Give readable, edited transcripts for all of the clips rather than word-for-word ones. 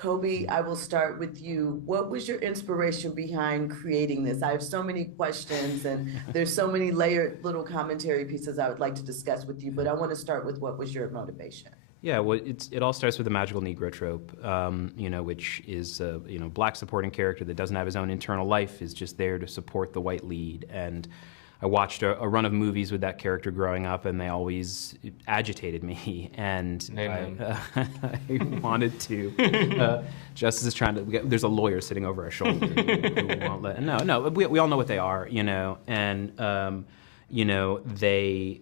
Kobe, I will start with you. What was your inspiration behind creating this? I have so many questions and there's so many layered little commentary pieces I would like to discuss with you, but I want to start with what was your motivation? Yeah, well, it all starts with the magical Negro trope, which is black supporting character that doesn't have his own internal life, is just there to support the white lead. And I watched a run of movies with that character growing up, and they always agitated me. And I wanted to. Justice is trying to. There's a lawyer sitting over our shoulder who won't let. No. We all know what they are, and. They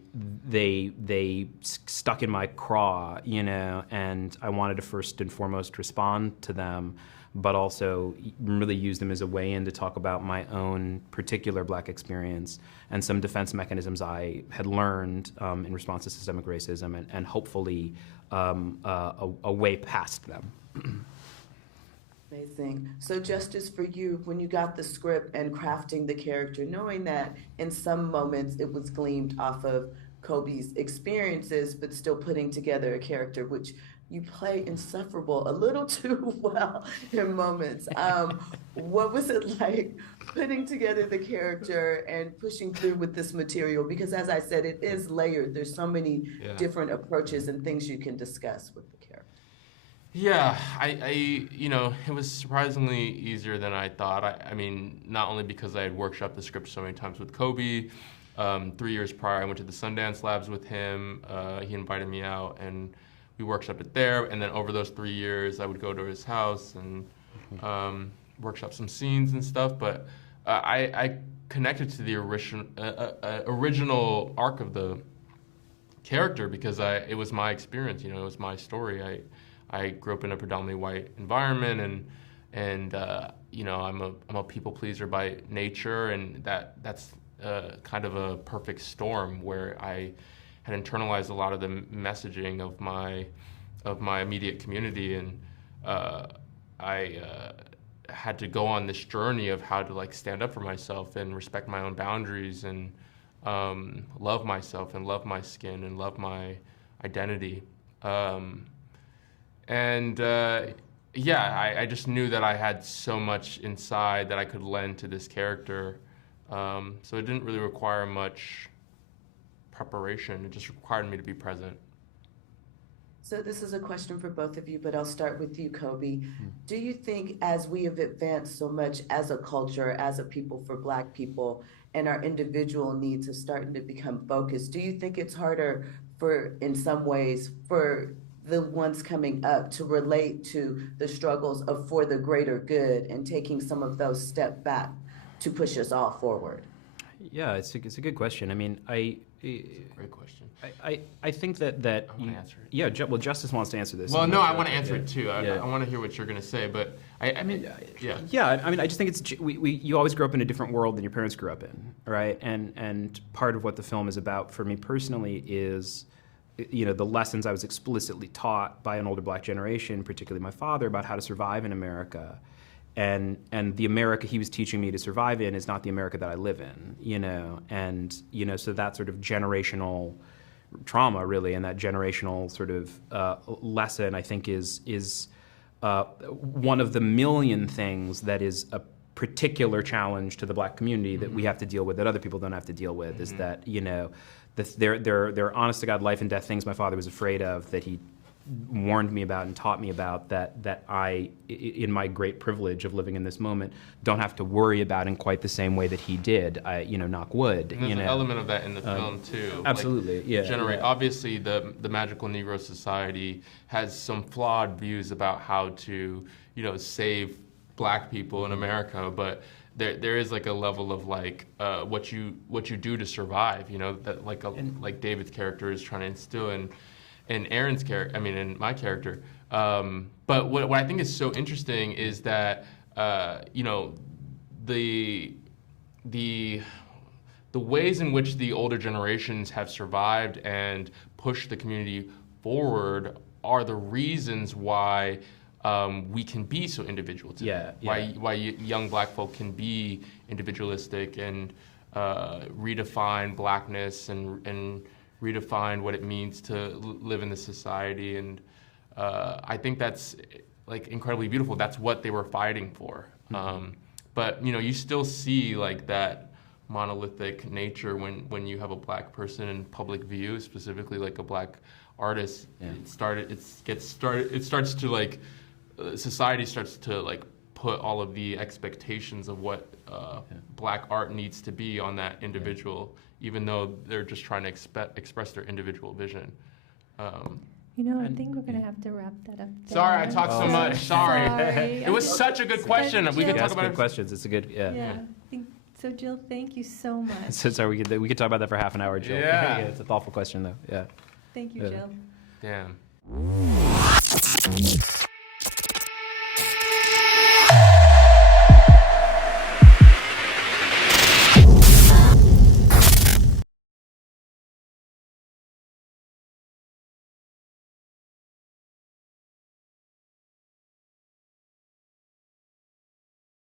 stuck in my craw, and I wanted to first and foremost respond to them, but also really use them as a way in to talk about my own particular black experience and some defense mechanisms I had learned in response to systemic racism and hopefully a way past them. Amazing. So Justice, for you, when you got the script and crafting the character, knowing that in some moments it was gleamed off of Kobe's experiences, but still putting together a character which you play insufferable a little too well in moments. What was it like putting together the character and pushing through with this material? Because as I said, it is layered. There's so many different approaches and things you can discuss with the character. Yeah, it was surprisingly easier than I thought. I mean, not only because I had workshopped the script so many times with Kobe. 3 years prior, I went to the Sundance Labs with him. He invited me out, and we workshopped it there. And then over those 3 years, I would go to his house and workshop some scenes and stuff. But I connected to the original arc of the character because it was my experience. It was my story. I grew up in a predominantly white environment, and I'm a people pleaser by nature, and that's kind of a perfect storm where I had internalized a lot of the messaging of my immediate community, and I had to go on this journey of how to stand up for myself and respect my own boundaries and love myself and love my skin and love my identity. I just knew that I had so much inside that I could lend to this character. So it didn't really require much preparation. It just required me to be present. So this is a question for both of you, but I'll start with you, Kobe. Do you think as we have advanced so much as a culture, as a people for Black people, and our individual needs are starting to become focused, do you think it's harder in some ways, for the ones coming up to relate to the struggles of for the greater good and taking some of those step back to push us all forward? Yeah, it's a good question. I mean, it's a great question. I think that I want to answer it. Yeah, well, Justice wants to answer this. Well, no, I want to answer it too. I want to hear what you're going to say, but I mean, I just think it's you always grow up in a different world than your parents grew up in, right? And part of what the film is about for me personally is, the lessons I was explicitly taught by an older Black generation, particularly my father, about how to survive in America. And the America he was teaching me to survive in is not the America that I live in, and so that sort of generational trauma, really, and that generational sort of lesson, I think, is one of the million things that is a particular challenge to the Black community that we have to deal with that other people don't have to deal with. Is that there are honest to God life and death things my father was afraid of that he warned me about and taught me about that I, in my great privilege of living in this moment, don't have to worry about in quite the same way that he did. Knock wood. And there's an element of that in the film too. Absolutely, Obviously, the magical Negro society has some flawed views about how to, save Black people in America, but there is a level of what you do to survive. That like David's character is trying to instill in Aaron's character, in my character. But what I think is so interesting is that, the ways in which the older generations have survived and pushed the community forward are the reasons why we can be so individual today. Why young Black folk can be individualistic and redefine Blackness and redefine what it means to live in this society. And I think that's like incredibly beautiful. That's what they were fighting for. But you know, you still see like that monolithic nature when you have a black person in public view, specifically like a black artist. Yeah. It starts to like society starts to like put all of the expectations of what black art needs to be on that individual, even though they're just trying to express their individual vision. You know, I think we're going to have to wrap that up there. Sorry, I talked so much. Sorry. It was such a good question. We could You talk ask about good it. questions. It's a good, So Jill, thank you so much. So sorry, we could talk about that for half an hour, Jill. Yeah. It's a thoughtful question, though. Yeah. Thank you, Jill. Damn.